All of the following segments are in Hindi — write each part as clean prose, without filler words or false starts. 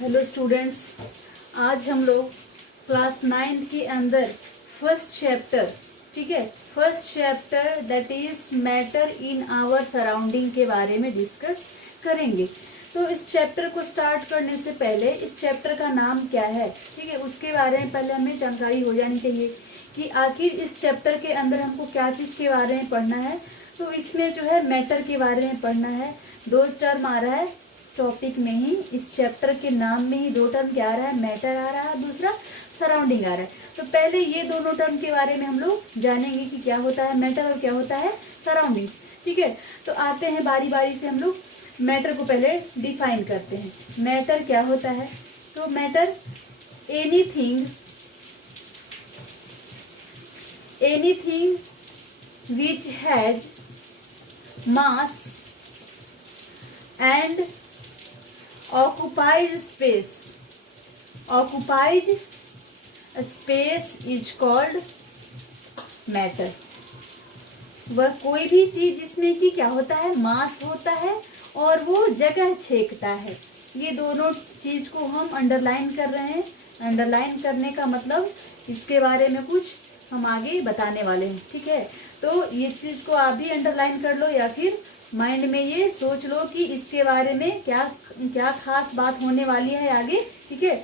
हेलो स्टूडेंट्स, आज हम लोग क्लास 9 के अंदर फर्स्ट चैप्टर, ठीक है, first chapter that is matter in our surrounding के बारे में डिस्कस करेंगे। तो इस चैप्टर को स्टार्ट करने से पहले इस चैप्टर का नाम क्या है, ठीक है, उसके बारे में पहले हमें जानकारी हो जानी चाहिए कि आखिर इस चैप्टर के अंदर हमको क्या चीज़ के बारे में पढ़ना है। तो इसमें जो है मैटर के बारे में पढ़ना है। दो टर्म आ रहा है टॉपिक में ही, इस चैप्टर के नाम में ही दो टर्म क्या आ रहा है, मैटर आ रहा है, दूसरा सराउंडिंग आ रहा है। तो पहले ये दोनों टर्म के बारे में हम लोग जानेंगे कि क्या होता है मैटर और क्या होता है सराउंडिंग, ठीक है। तो आते हैं बारी बारी से, हम लोग मैटर को पहले डिफाइन करते हैं। मैटर क्या होता है? तो matter anything which has mass and occupies space is called matter। वह कोई भी चीज जिसमें कि क्या होता है, मास होता है और वो जगह छेकता है। ये दोनों चीज को हम अंडरलाइन कर रहे हैं। अंडरलाइन करने का मतलब इसके बारे में कुछ हम आगे बताने वाले हैं, ठीक है। तो ये चीज को आप भी अंडरलाइन कर लो या फिर माइंड में ये सोच लो कि इसके बारे में क्या क्या खास बात होने वाली है आगे, ठीक है।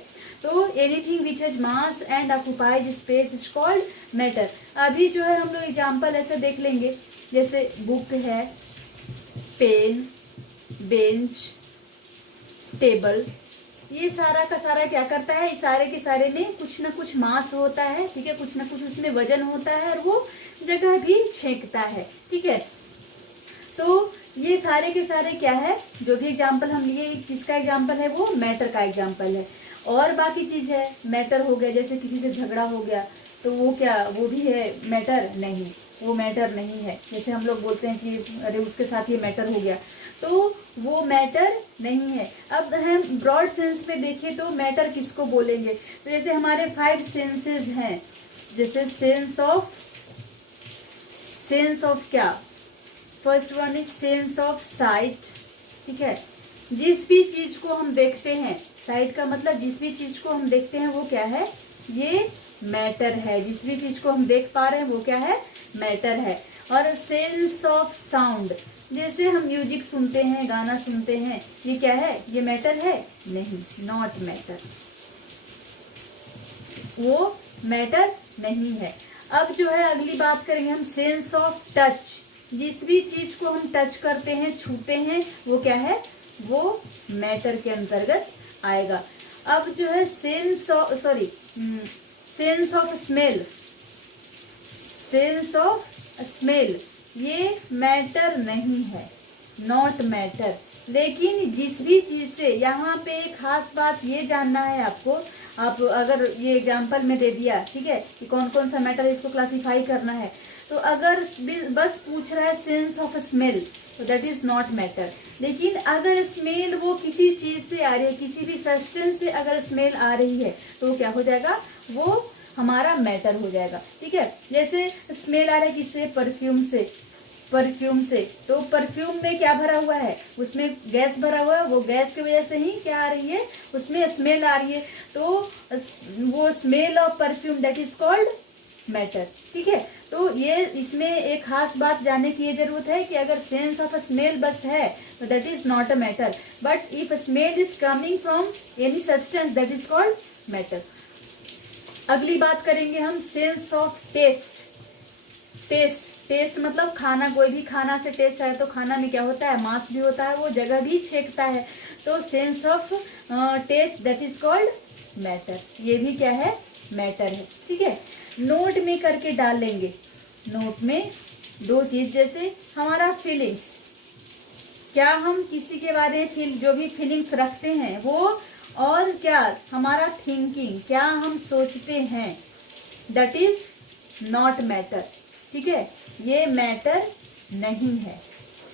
तो anything which has mass and occupies space is called matter. अभी जो है हम लोग एग्जाम्पल ऐसे देख लेंगे, जैसे बुक है, पेन, बेंच, टेबल, ये सारा का सारा क्या करता है, इस सारे के सारे में कुछ ना कुछ मास होता है, ठीक है, कुछ ना कुछ उसमें वजन होता है और वो जगह भी छेकता है, ठीक है। तो ये सारे के सारे क्या है, जो भी एग्जाम्पल हम लिए किसका एग्जाम्पल है, वो मैटर का एग्जाम्पल है। और बाकी चीज है मैटर हो गया, जैसे किसी से झगड़ा हो गया तो वो क्या, वो भी है मैटर? नहीं, वो मैटर नहीं है। जैसे हम लोग बोलते हैं कि अरे उसके साथ ये मैटर हो गया, तो वो मैटर नहीं है। अब हम ब्रॉड सेंस में देखें तो मैटर किसको बोलेंगे, तो जैसे हमारे 5 सेंसेस हैं, जैसे सेंस ऑफ क्या, first one is sense of site, ठीक है। जिस भी चीज को हम देखते हैं, साइट का मतलब जिस भी चीज को हम देखते हैं वो क्या है, ये मैटर है। जिस भी चीज को हम देख पा रहे हैं वो क्या है, मैटर है। और सेंस ऑफ साउंड, जैसे हम म्यूजिक सुनते हैं, गाना सुनते हैं, ये क्या है, ये मैटर है? नहीं, नॉट मैटर, वो मैटर नहीं है। अब जो है अगली बात करेंगे हम सेंस ऑफ टच। जिस भी चीज को हम टच करते हैं, छूते हैं, वो क्या है, वो मैटर के अंतर्गत आएगा। अब जो है sense of smell, sense of smell, ये मैटर नहीं है, नॉट मैटर। लेकिन जिस भी चीज से, यहाँ पे एक खास बात ये जानना है आपको, आप अगर ये एग्जाम्पल में दे दिया, ठीक है, कि कौन कौन सा मैटर इसको क्लासिफाई करना है, तो अगर बस पूछ रहा है सेंस ऑफ स्मेल तो दैट इज नॉट मैटर। लेकिन अगर स्मेल वो किसी चीज से आ रही है, किसी भी सब्सटेंस से अगर स्मेल आ रही है तो क्या हो जाएगा, वो हमारा मैटर हो जाएगा, ठीक है। जैसे स्मेल आ रहा है किससे, परफ्यूम से, तो परफ्यूम में क्या भरा हुआ है, उसमें गैस भरा हुआ है, वो गैस की वजह से ही क्या आ रही है, उसमें स्मेल आ रही है। तो वो smell of perfume that is called matter, ठीक है। तो ये इसमें एक खास बात जानने की ये जरूरत है कि अगर सेंस ऑफ स्मेल बस है तो that is not a matter, but if smell is coming from any substance that is called matter. अगली बात करेंगे हम सेंस ऑफ टेस्ट मतलब खाना, कोई भी खाना से टेस्ट आए तो खाना में क्या होता है, मांस भी होता है, वो जगह भी छेकता है। तो sense of taste that is called matter, ये भी क्या है, मैटर है, ठीक है। नोट में करके डाल लेंगे, नोट में दो चीज, जैसे हमारा फीलिंग्स, क्या हम किसी के बारे में जो भी फीलिंग्स रखते हैं वो, और क्या हमारा थिंकिंग, क्या हम सोचते हैं, दैट इज नॉट मैटर, ठीक है। ये मैटर नहीं है,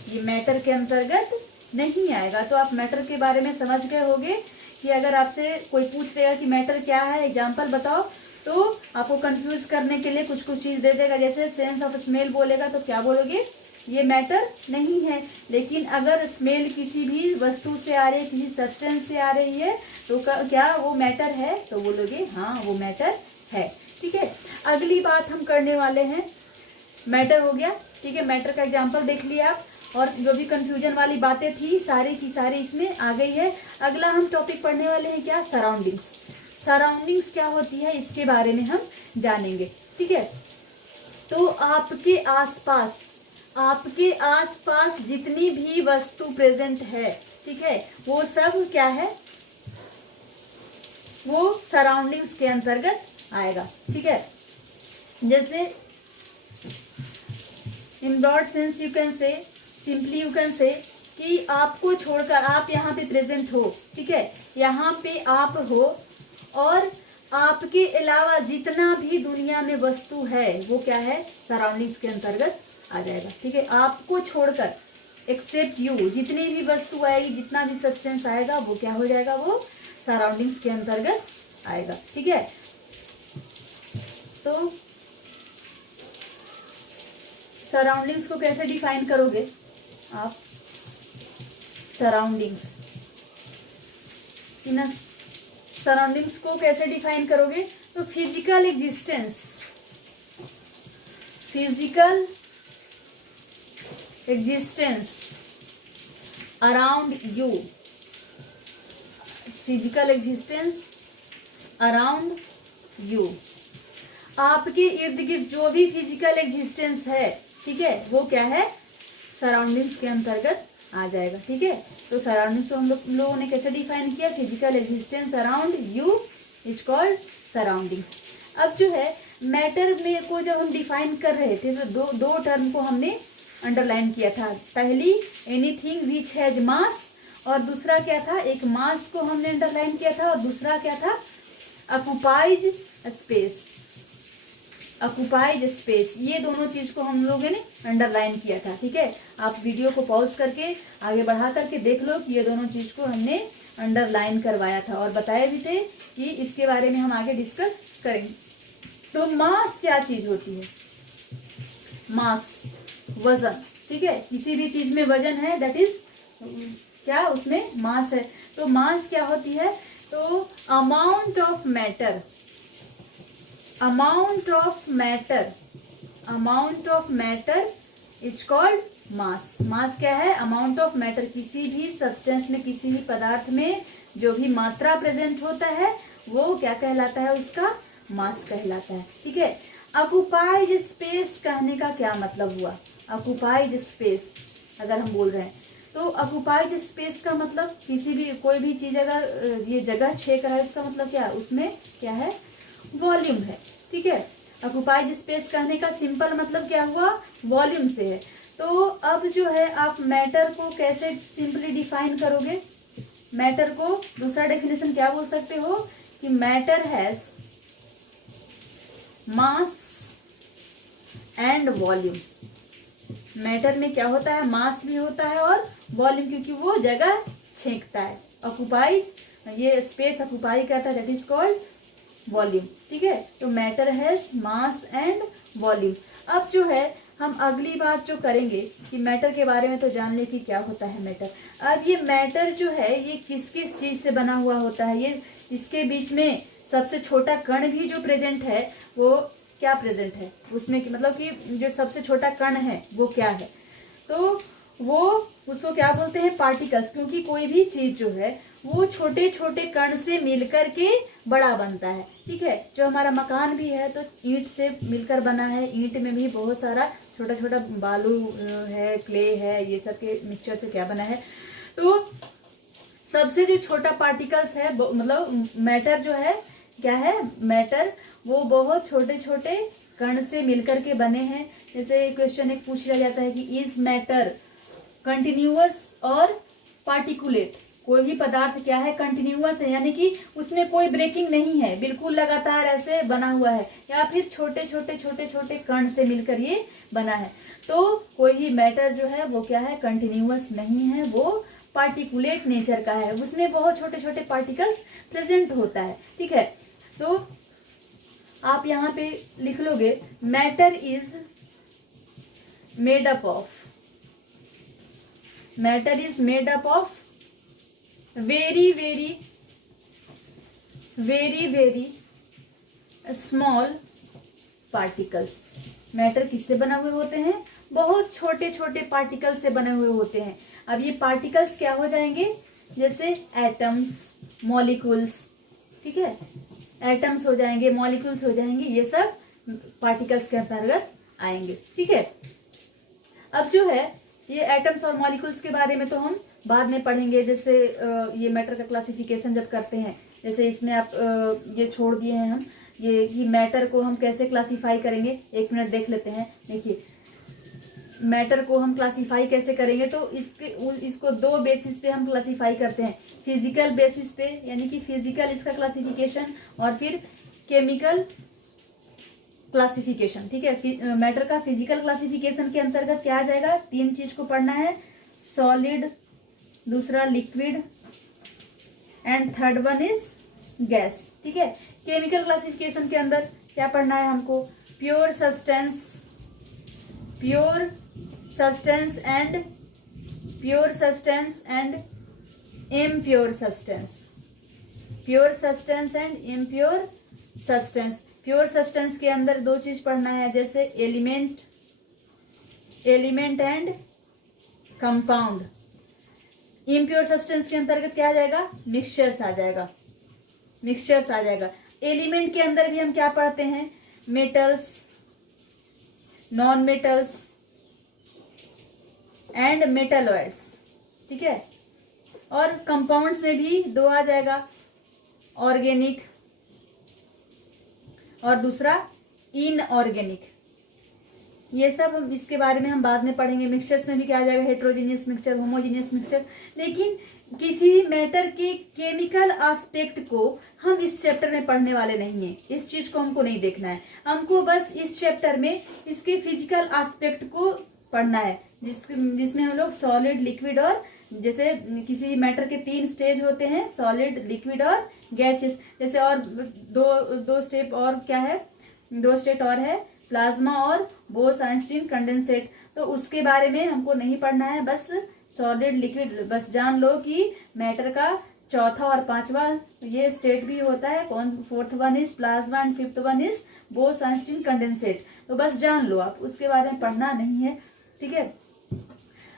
ये मैटर के अंतर्गत नहीं आएगा। तो आप मैटर के बारे में समझ गए होंगे कि अगर आपसे कोई पूछ देगा कि मैटर क्या है, एग्जाम्पल बताओ, तो आपको कंफ्यूज करने के लिए कुछ कुछ चीज दे देगा। जैसे सेंस ऑफ स्मेल बोलेगा तो क्या बोलोगे, ये मैटर नहीं है। लेकिन अगर स्मेल किसी भी वस्तु से आ रही है, किसी सब्सटेंस से आ रही है, तो क्या वो मैटर है? तो बोलोगे हाँ वो मैटर है। ठीक है, अगली बात हम करने वाले हैं, मैटर हो गया। ठीक है, मैटर का एग्जाम्पल देख लिया आप, और जो भी कंफ्यूजन वाली बातें थी सारी की सारी इसमें आ गई है। अगला हम टॉपिक पढ़ने वाले हैं क्या? सराउंडिंग्स। सराउंडिंग्स क्या होती है इसके बारे में हम जानेंगे। ठीक है, तो आपके आसपास जितनी भी वस्तु प्रेजेंट है, ठीक है, वो सब क्या है? वो सराउंडिंग्स के अंतर्गत आएगा। ठीक है, जैसे in broad sense you can say, simply you can say कि आपको छोड़कर आप यहाँ पे प्रेजेंट हो। ठीक है, यहाँ पे आप हो और आपके अलावा जितना भी दुनिया में वस्तु है वो क्या है? सराउंडिंग्स के अंतर्गत आ जाएगा। ठीक है, आपको छोड़कर, एक्सेप्ट यू, जितनी भी वस्तु आएगी, जितना भी सब्सटेंस आएगा वो क्या हो जाएगा? वो सराउंडिंग्स के अंतर्गत आएगा। ठीक है, तो सराउंडिंग्स को कैसे डिफाइन करोगे आप? सराउंडिंग्स को कैसे डिफाइन करोगे? तो physical existence around you, physical existence around you, आपके इर्द गिर्द जो भी फिजिकल एग्जिस्टेंस है, ठीक है, वो क्या है? सराउंडिंग्स के अंतर्गत आ जाएगा। ठीक है, तो सराउंडिंग्स को हम लोगों ने कैसे डिफाइन किया? Physical existence around you is called surroundings. अब जो है मैटर में को जब हम डिफाइन कर रहे थे तो दो टर्म को हमने अंडरलाइन किया था। पहली एनीथिंग विच हैज मास, और दूसरा क्या था? एक मास को हमने अंडरलाइन किया था, और दूसरा क्या था? Occupies space. ये दोनों चीज को हम लोगों ने अंडरलाइन किया था। ठीक है, आप वीडियो को पॉज करके आगे बढ़ा करके देख लो कि ये दोनों चीज को हमने अंडरलाइन करवाया था और बताए भी थे कि इसके बारे में हम आगे डिस्कस करेंगे। तो मास क्या चीज होती है? मास वजन। ठीक है, किसी भी चीज में वजन है, दैट इज क्या? उसमें मास है। तो मास क्या होती है? तो amount of matter is called mass. Mass क्या है? अमाउंट ऑफ मैटर, किसी भी सब्सटेंस में, किसी भी पदार्थ में जो भी मात्रा प्रेजेंट होता है वो क्या कहलाता है? उसका मास कहलाता है। ठीक है, ऑक्युपाइड स्पेस कहने का क्या मतलब हुआ? ऑक्युपाइड स्पेस अगर हम बोल रहे हैं तो ऑक्युपाइड स्पेस का मतलब किसी भी कोई भी चीज अगर ये जगह छेक रहा है, इसका मतलब क्या है? उसमें क्या है? वॉल्यूम है। ठीक है, ऑक्युपाइड स्पेस कहने का सिंपल मतलब क्या हुआ? वॉल्यूम से है। तो अब जो है आप मैटर को कैसे सिंपली डिफाइन करोगे? मैटर को दूसरा डेफिनेशन क्या बोल सकते हो? कि matter has mass and volume. Matter में क्या होता है? मास भी होता है और वॉल्यूम, क्योंकि वो जगह छेकता है। ऑक्युपाइड, ये स्पेस ऑक्युपाई करता है, दैट इज कॉल्ड वॉल्यूम। ठीक है, तो matter has mass and volume. अब जो है हम अगली बात जो करेंगे कि मैटर के बारे में तो जान ले कि क्या होता है मैटर। अब ये मैटर जो है ये किस किस चीज से बना हुआ होता है? ये इसके बीच में सबसे छोटा कण भी जो प्रेजेंट है वो क्या प्रेजेंट है उसमें, मतलब कि जो सबसे छोटा कण है वो क्या है? तो वो उसको क्या बोलते हैं? पार्टिकल्स। क्योंकि कोई भी चीज जो है वो छोटे छोटे कण से मिलकर के बड़ा बनता है। ठीक है, जो हमारा मकान भी है तो ईंट से मिलकर बना है। ईंट में भी बहुत सारा छोटा छोटा बालू है, क्ले है, ये सब के मिक्सचर से क्या बना है। तो सबसे जो छोटा पार्टिकल्स है मतलब मैटर जो है क्या है? मैटर वो बहुत छोटे छोटे कण से मिलकर के बने हैं। जैसे क्वेश्चन एक पूछ लिया जाता है कि इज मैटर कंटिन्यूअस और पार्टिकुलेट? कोई भी पदार्थ क्या है? कंटिन्यूअस है, यानी कि उसमें कोई ब्रेकिंग नहीं है, बिल्कुल लगातार ऐसे बना हुआ है, या फिर छोटे छोटे कण से मिलकर ये बना है। तो कोई भी मैटर जो है वो क्या है? कंटिन्यूअस नहीं है, वो पार्टिकुलेट नेचर का है, उसमें बहुत छोटे छोटे पार्टिकल्स प्रेजेंट होता है। ठीक है, तो आप यहाँ पे लिख लोगे matter is made up of matter is made up of very very very very small particles. Matter किससे बना हुए होते हैं? बहुत छोटे छोटे पार्टिकल से बने हुए होते हैं। अब ये पार्टिकल्स क्या हो जाएंगे? जैसे एटम्स, मॉलिक्यूल्स, ठीक है, एटम्स हो जाएंगे, मॉलिक्यूल्स हो जाएंगे, ये सब पार्टिकल्स के अंतर्गत आएंगे, ठीक है। अब जो है ये एटम्स और मॉलिक्यूल्स के बारे में तो हम बाद में पढ़ेंगे, जैसे ये मैटर का क्लासिफिकेशन जब करते हैं, जैसे इसमें आप ये छोड़ दिए हैं हम, ये मैटर को हम कैसे क्लासिफाई करेंगे, 1 मिनट देख लेते हैं। देखिए मैटर को हम क्लासिफाई कैसे करेंगे, तो इसको 2 बेसिस पे हम क्लासिफाई करते हैं। फिजिकल बेसिस पे, यानी कि फिजिकल इसका क्लासिफिकेशन, और फिर केमिकल क्लासिफिकेशन, ठीक है। मैटर का फिजिकल क्लासिफिकेशन के अंतर्गत क्या आ जाएगा? 3 चीज को पढ़ना है, सॉलिड, दूसरा liquid, and third one is gas, ठीक है। केमिकल क्लासिफिकेशन के अंदर क्या पढ़ना है हमको? Pure substance and impure substance, pure substance and impure substance. Pure substance के अंदर 2 चीज पढ़ना है, जैसे element and compound. Impure substance के अंतर्गत क्या आ जाएगा? मिक्सचर्स आ जाएगा। एलिमेंट के अंदर भी हम क्या पढ़ते हैं? Metals, non metals and metalloids, ठीक है। और कंपाउंड्स में भी 2 आ जाएगा, ऑर्गेनिक और दूसरा इनऑर्गेनिक। ये सब हम इसके बारे में हम बाद में पढ़ेंगे। मिक्सचर्स में भी क्या आ जाएगा? Heterogeneous mixture, homogeneous mixture. लेकिन किसी भी मैटर के केमिकल एस्पेक्ट को हम इस चैप्टर में पढ़ने वाले नहीं हैं। इस चीज को हमको नहीं देखना है, हमको बस इस चैप्टर में इसके फिजिकल एस्पेक्ट को पढ़ना है, जिसमें हम लोग सॉलिड, लिक्विड और जैसे किसी मैटर के 3 स्टेज होते हैं, सॉलिड, लिक्विड और गैसेस। जैसे और दो स्टेप और क्या है? 2 स्टेट और है, प्लाज्मा और बोस-आइंस्टीन कंडेंसेट। तो उसके बारे में हमको नहीं पढ़ना है, बस सॉलिड, लिक्विड बस जान लो कि मैटर का चौथा और 5वां ये स्टेट भी होता है। 4th one is plasma and 5th one is Bose-Einstein condensate. तो बस जान लो आप, उसके बारे में पढ़ना नहीं है, ठीक है।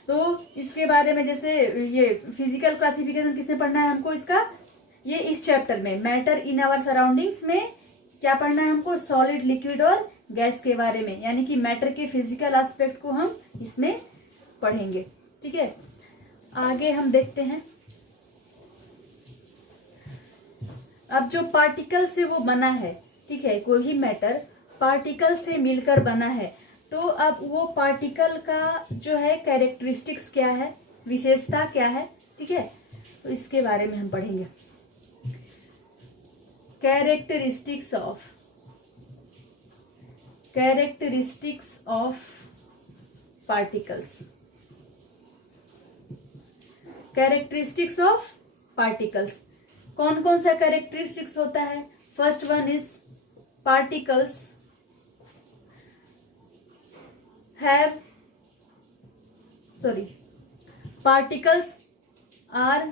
तो इसके बारे में जैसे ये फिजिकल क्लासिफिकेशन किसने पढ़ना है हमको? इसका ये इस चैप्टर में मैटर इन आवर सराउंडिंग्स में क्या पढ़ना है हमको? सॉलिड, लिक्विड और गैस के बारे में, यानी कि मैटर के फिजिकल एस्पेक्ट को हम इसमें पढ़ेंगे, ठीक है। आगे हम देखते हैं। अब जो पार्टिकल से वो बना है, ठीक है, कोई भी मैटर पार्टिकल से मिलकर बना है, तो अब वो पार्टिकल का जो है कैरेक्टरिस्टिक्स क्या है, विशेषता क्या है, ठीक है, तो इसके बारे में हम पढ़ेंगे। Characteristics of particles. Characteristics of particles, कौन कौन सा कैरेक्टरिस्टिक्स होता है? First one is particles particles are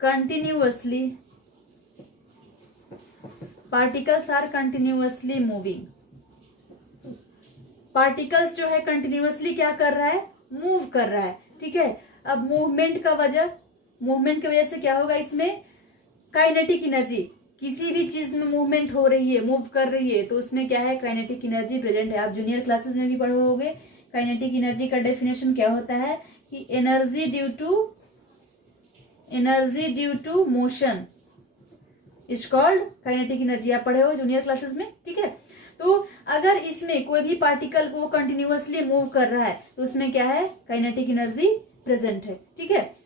continuously moving। Particles जो है कंटिन्यूअसली क्या कर रहा है? मूव कर रहा है, ठीक है। अब मूवमेंट की वजह से क्या होगा? इसमें काइनेटिक एनर्जी, किसी भी चीज में मूवमेंट हो रही है, मूव कर रही है, तो उसमें क्या है? काइनेटिक एनर्जी प्रेजेंट है। आप जूनियर क्लासेस में भी पढ़े होंगे। काइनेटिक एनर्जी का डेफिनेशन क्या होता है कि energy due to motion is called kinetic energy. आप पढ़े हो जूनियर क्लासेस में, ठीक है। तो अगर इसमें कोई भी पार्टिकल को कंटिन्यूअसली मूव कर रहा है तो उसमें क्या है? काइनेटिक एनर्जी प्रेजेंट है, ठीक है।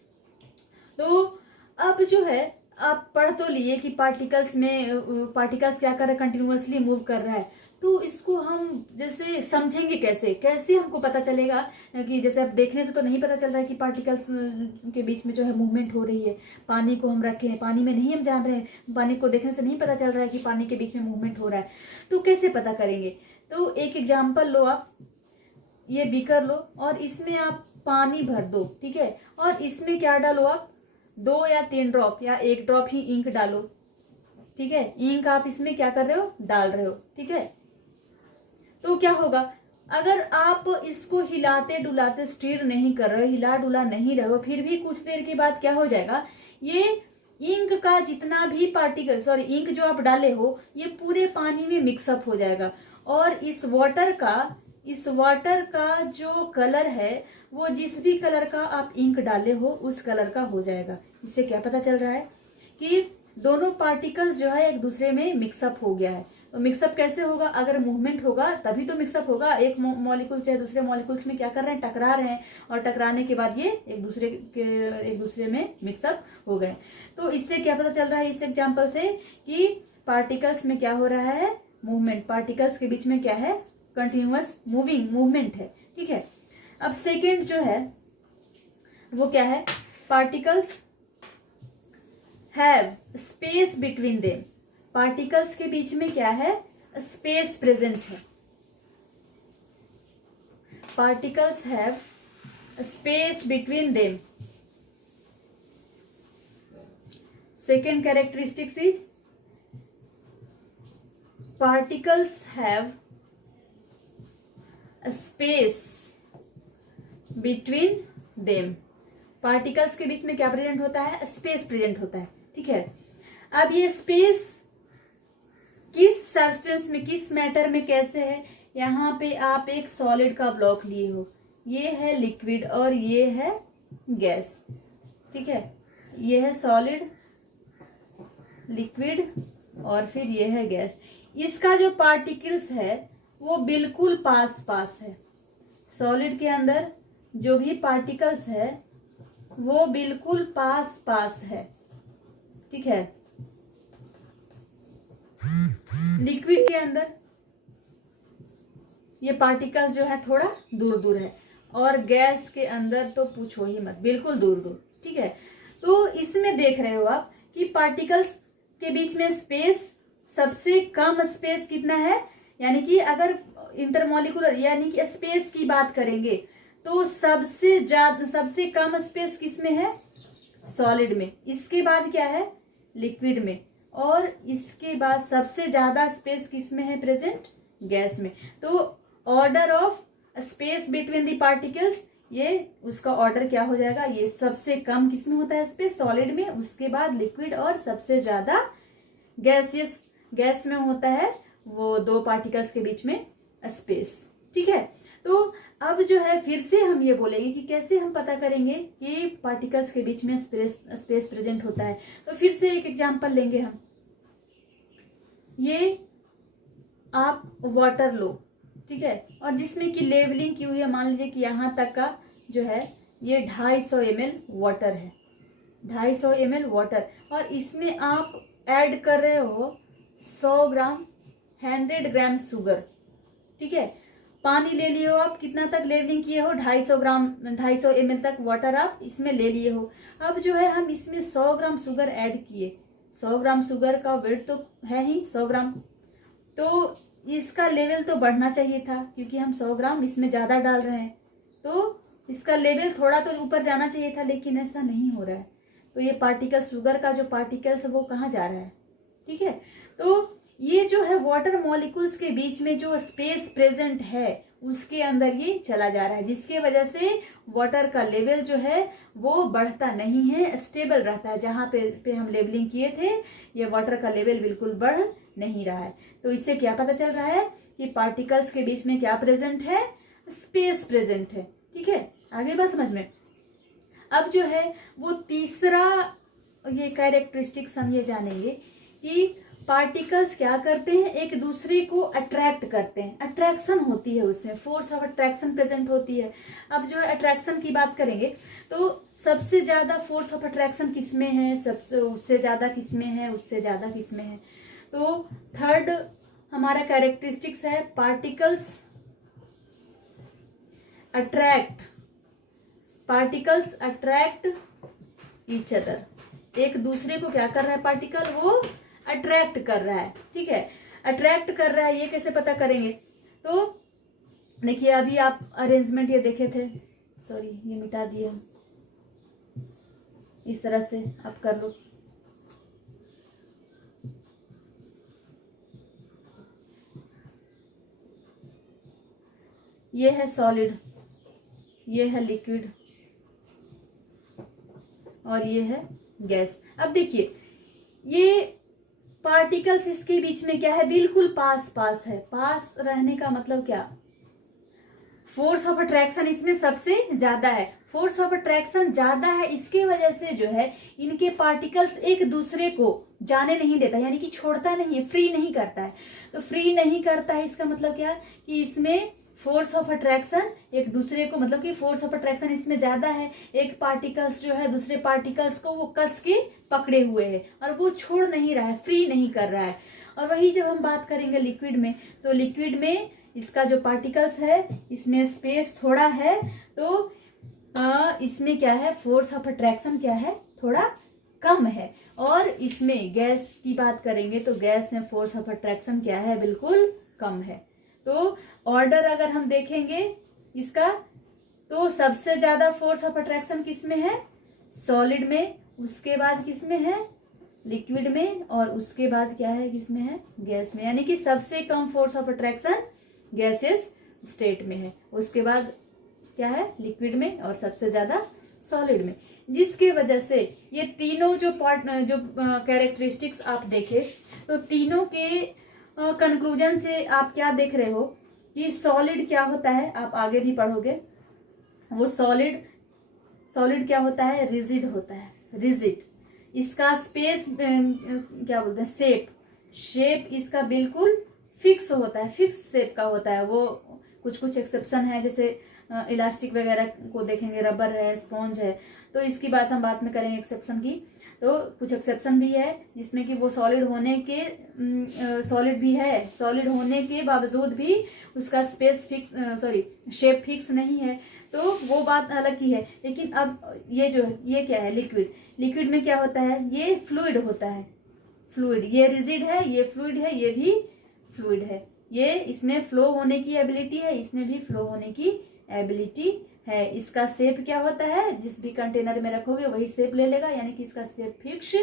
तो अब जो है आप पढ़ तो लिए कि पार्टिकल्स क्या कर रहा है? कंटिन्यूअसली मूव कर रहा है। तो इसको हम जैसे समझेंगे कैसे हमको पता चलेगा कि जैसे अब देखने से तो नहीं पता चल रहा है कि पार्टिकल्स के बीच में जो है मूवमेंट हो रही है। पानी को हम रखे हैं, पानी में नहीं हम जान रहे हैं, पानी को देखने से नहीं पता चल रहा है कि पानी के बीच में मूवमेंट हो रहा है, तो कैसे पता करेंगे? तो एक एग्जाम्पल लो, आप ये बीकर लो और इसमें आप पानी भर दो, ठीक है, और इसमें क्या डालो आप, 2 या 3 ड्रॉप या 1 ड्रॉप ही इंक डालो, ठीक है। इंक आप इसमें क्या कर रहे हो, डाल रहे हो, ठीक है। तो क्या होगा, अगर आप इसको हिलाते डुलाते स्टीर नहीं कर रहे हो, हिला डुला नहीं रहे हो, फिर भी कुछ देर के बाद क्या हो जाएगा, ये इंक का जितना भी पार्टिकल, सॉरी इंक जो आप डाले हो, ये पूरे पानी में मिक्सअप हो जाएगा, और इस वाटर का जो कलर है वो जिस भी कलर का आप इंक डाले हो उस कलर का हो जाएगा। इससे क्या पता चल रहा है कि दोनों पार्टिकल्स जो है एक दूसरे में मिक्सअप हो गया है। तो मिक्सअप कैसे होगा, अगर मूवमेंट होगा तभी तो मिक्सअप होगा। एक मॉलिक्यूल चाहे दूसरे मॉलिक्यूल्स में क्या कर रहे हैं, टकरा रहे हैं, और टकराने के बाद ये एक दूसरे में मिक्सअप हो गए। तो इससे क्या पता चल रहा है, इस एग्जाम्पल से, कि पार्टिकल्स में क्या हो रहा है, मूवमेंट, पार्टिकल्स के बीच में क्या है, कंटिन्यूअस मूवमेंट है, ठीक है। अब सेकेंड जो है वो क्या है, particles have space between them, particles के बीच में क्या है, स्पेस प्रेजेंट है, particles have space between them. Second characteristics is particles have space between them, particles के बीच में क्या प्रेजेंट होता है, स्पेस प्रेजेंट होता है, ठीक है। अब ये स्पेस किस सब्सटेंस में, किस मैटर में कैसे है, यहाँ पे आप एक सॉलिड का ब्लॉक लिए हो, ये है लिक्विड और ये है गैस, ठीक है, ये है सॉलिड, लिक्विड और फिर ये है गैस। इसका जो पार्टिकल्स है वो बिल्कुल पास पास है, सॉलिड के अंदर जो भी पार्टिकल्स है वो बिल्कुल पास पास है, ठीक है। लिक्विड के अंदर ये पार्टिकल्स जो है थोड़ा दूर दूर है, और गैस के अंदर तो पूछो ही मत, बिल्कुल दूर दूर, ठीक है। तो इसमें देख रहे हो आप कि पार्टिकल्स के बीच में स्पेस, सबसे कम स्पेस कितना है, यानी कि अगर इंटरमॉलिक्यूलर यानी कि स्पेस की बात करेंगे तो सबसे कम स्पेस किसमें है, सॉलिड में, इसके बाद क्या है, लिक्विड में, और इसके बाद सबसे ज्यादा स्पेस किसमें है प्रेजेंट, गैस में। तो order of space between the particles, ये उसका ऑर्डर क्या हो जाएगा, ये सबसे कम किसमें होता है स्पेस, सॉलिड में, उसके बाद लिक्विड, और सबसे ज्यादा गैस में होता है वो 2 पार्टिकल्स के बीच में स्पेस, ठीक है। तो अब जो है फिर से हम ये बोलेंगे कि कैसे हम पता करेंगे कि पार्टिकल्स के बीच में स्पेस प्रेजेंट होता है। तो फिर से एक एग्जांपल लेंगे हम, ये आप वाटर लो, ठीक है, और जिसमें कि लेवलिंग की हुई है, मान लीजिए कि यहाँ तक का जो है ये 250 ml वाटर है, 250 ml वाटर, और इसमें आप ऐड कर रहे हो 100 ग्राम शुगर, ठीक है। पानी ले लिए हो आप, कितना तक लेवलिंग किए हो, 250 ml तक वाटर आप इसमें ले लिए हो। अब जो है हम इसमें 100 ग्राम शुगर ऐड किए, 100 ग्राम शुगर का वेट तो है ही 100 ग्राम, तो इसका लेवल तो बढ़ना चाहिए था, क्योंकि हम 100 ग्राम इसमें ज्यादा डाल रहे हैं, तो इसका लेवल थोड़ा तो ऊपर जाना चाहिए था, लेकिन ऐसा नहीं हो रहा है। तो ये पार्टिकल, शुगर का जो पार्टिकल्स वो कहाँ जा रहा है, ठीक है। तो ये जो है वाटर मॉलिक्यूल्स के बीच में जो स्पेस प्रेजेंट है उसके अंदर ये चला जा रहा है, जिसके वजह से वाटर का लेवल जो है वो बढ़ता नहीं है, स्टेबल रहता है। जहां पे हम लेवलिंग किए थे ये वाटर का लेवल बिल्कुल बढ़ नहीं रहा है। तो इससे क्या पता चल रहा है कि पार्टिकल्स के बीच में क्या प्रेजेंट है, स्पेस प्रेजेंट है, ठीक है। आगे बात समझ में। अब जो है वो तीसरा ये कैरेक्टरिस्टिक्स हम ये जानेंगे कि पार्टिकल्स क्या करते हैं, एक दूसरे को अट्रैक्ट करते हैं, अट्रैक्शन होती है उसमें, फोर्स ऑफ अट्रैक्शन प्रेजेंट होती है। अब जो है अट्रैक्शन की बात करेंगे तो सबसे ज्यादा फोर्स ऑफ अट्रैक्शन किसमें है, सबसे उससे ज्यादा किसमें है, उससे ज्यादा किसमें है। तो थर्ड हमारा कैरेक्टरिस्टिक्स है पार्टिकल्स अट्रैक्ट ईच अदर, एक दूसरे को क्या कर रहा है पार्टिकल, वो अट्रैक्ट कर रहा है, ठीक है, अट्रैक्ट कर रहा है। ये कैसे पता करेंगे, तो देखिए अभी आप अरेंजमेंट ये देखे थे, सॉरी ये मिटा दिया, इस तरह से आप कर लो। ये है सॉलिड, ये है लिक्विड और ये है गैस। अब देखिए ये पार्टिकल्स इसके बीच में क्या है, बिल्कुल पास पास है। पास रहने का मतलब क्या, फोर्स ऑफ अट्रैक्शन इसमें सबसे ज्यादा है। फोर्स ऑफ अट्रैक्शन ज्यादा है, इसके वजह से जो है इनके पार्टिकल्स एक दूसरे को जाने नहीं देता, यानी कि छोड़ता नहीं है, फ्री नहीं करता है। तो फ्री नहीं करता है इसका मतलब क्या कि इसमें फोर्स ऑफ अट्रैक्शन एक दूसरे को, मतलब कि फोर्स ऑफ अट्रैक्शन इसमें ज्यादा है। एक पार्टिकल्स जो है दूसरे पार्टिकल्स को वो कस के पकड़े हुए है और वो छोड़ नहीं रहा है, फ्री नहीं कर रहा है। और वही जब हम बात करेंगे लिक्विड में, तो लिक्विड में इसका जो पार्टिकल्स है इसमें स्पेस थोड़ा है, तो इसमें क्या है, फोर्स ऑफ अट्रैक्शन क्या है, थोड़ा कम है। और इसमें गैस की बात करेंगे तो गैस में फोर्स ऑफ अट्रैक्शन क्या है, बिल्कुल कम है। तो ऑर्डर अगर हम देखेंगे इसका, तो सबसे ज्यादा फोर्स ऑफ अट्रैक्शन किस में है, सॉलिड में, उसके बाद किस में है, लिक्विड में, और उसके बाद क्या है, किस में है, गैस में। यानी कि सबसे कम force of attraction gases state में है, उसके बाद क्या है, लिक्विड में, और सबसे ज्यादा सॉलिड में। जिसके वजह से ये तीनों जो कैरेक्टरिस्टिक्स आप देखे, तो तीनों के कंक्लूजन से आप क्या देख रहे हो कि सॉलिड क्या होता है, आप आगे भी पढ़ोगे। वो सॉलिड क्या होता है, रिजिड होता है, रिजिड। इसका स्पेस क्या बोलते हैं, शेप इसका बिल्कुल फिक्स होता है, फिक्स शेप का होता है। वो कुछ एक्सेप्शन है, जैसे इलास्टिक वगैरह को देखेंगे, रबर है, स्पॉन्ज है, तो इसकी बात हम बाद में करेंगे एक्सेप्शन की। तो कुछ एक्सेप्शन भी है जिसमें कि वो सॉलिड सॉलिड होने के बावजूद भी उसका शेप फिक्स नहीं है, तो वो बात अलग की है। लेकिन अब ये क्या है, लिक्विड में क्या होता है, ये फ्लूइड होता है, फ्लूइड, ये रिजिड है, ये फ्लूइड है, ये भी फ्लूइड है। ये इसमें फ्लो होने की एबिलिटी है, इसमें भी फ्लो होने की एबिलिटी है। इसका शेप क्या होता है, जिस भी कंटेनर में रखोगे वही शेप ले लेगा, यानी कि इसका शेप फिक्स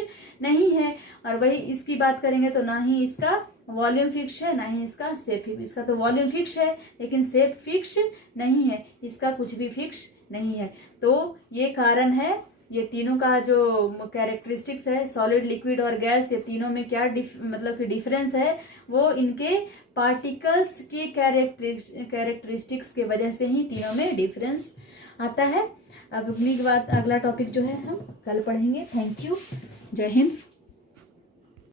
नहीं है। और वही इसकी बात करेंगे तो ना ही इसका वॉल्यूम फिक्स है, ना ही इसका शेप फिक्स। इसका तो वॉल्यूम फिक्स है लेकिन शेप फिक्स नहीं है, इसका कुछ भी फिक्स नहीं है। तो ये कारण है, ये तीनों का जो कैरेक्टरिस्टिक्स है, सॉलिड, लिक्विड और गैस, ये तीनों में क्या मतलब कि डिफरेंस है, वो इनके पार्टिकल्स के कैरेक्टरिस्टिक्स के वजह से ही तीनों में डिफरेंस आता है। अब अगला टॉपिक जो है हम कल पढ़ेंगे। थैंक यू, जय हिंद।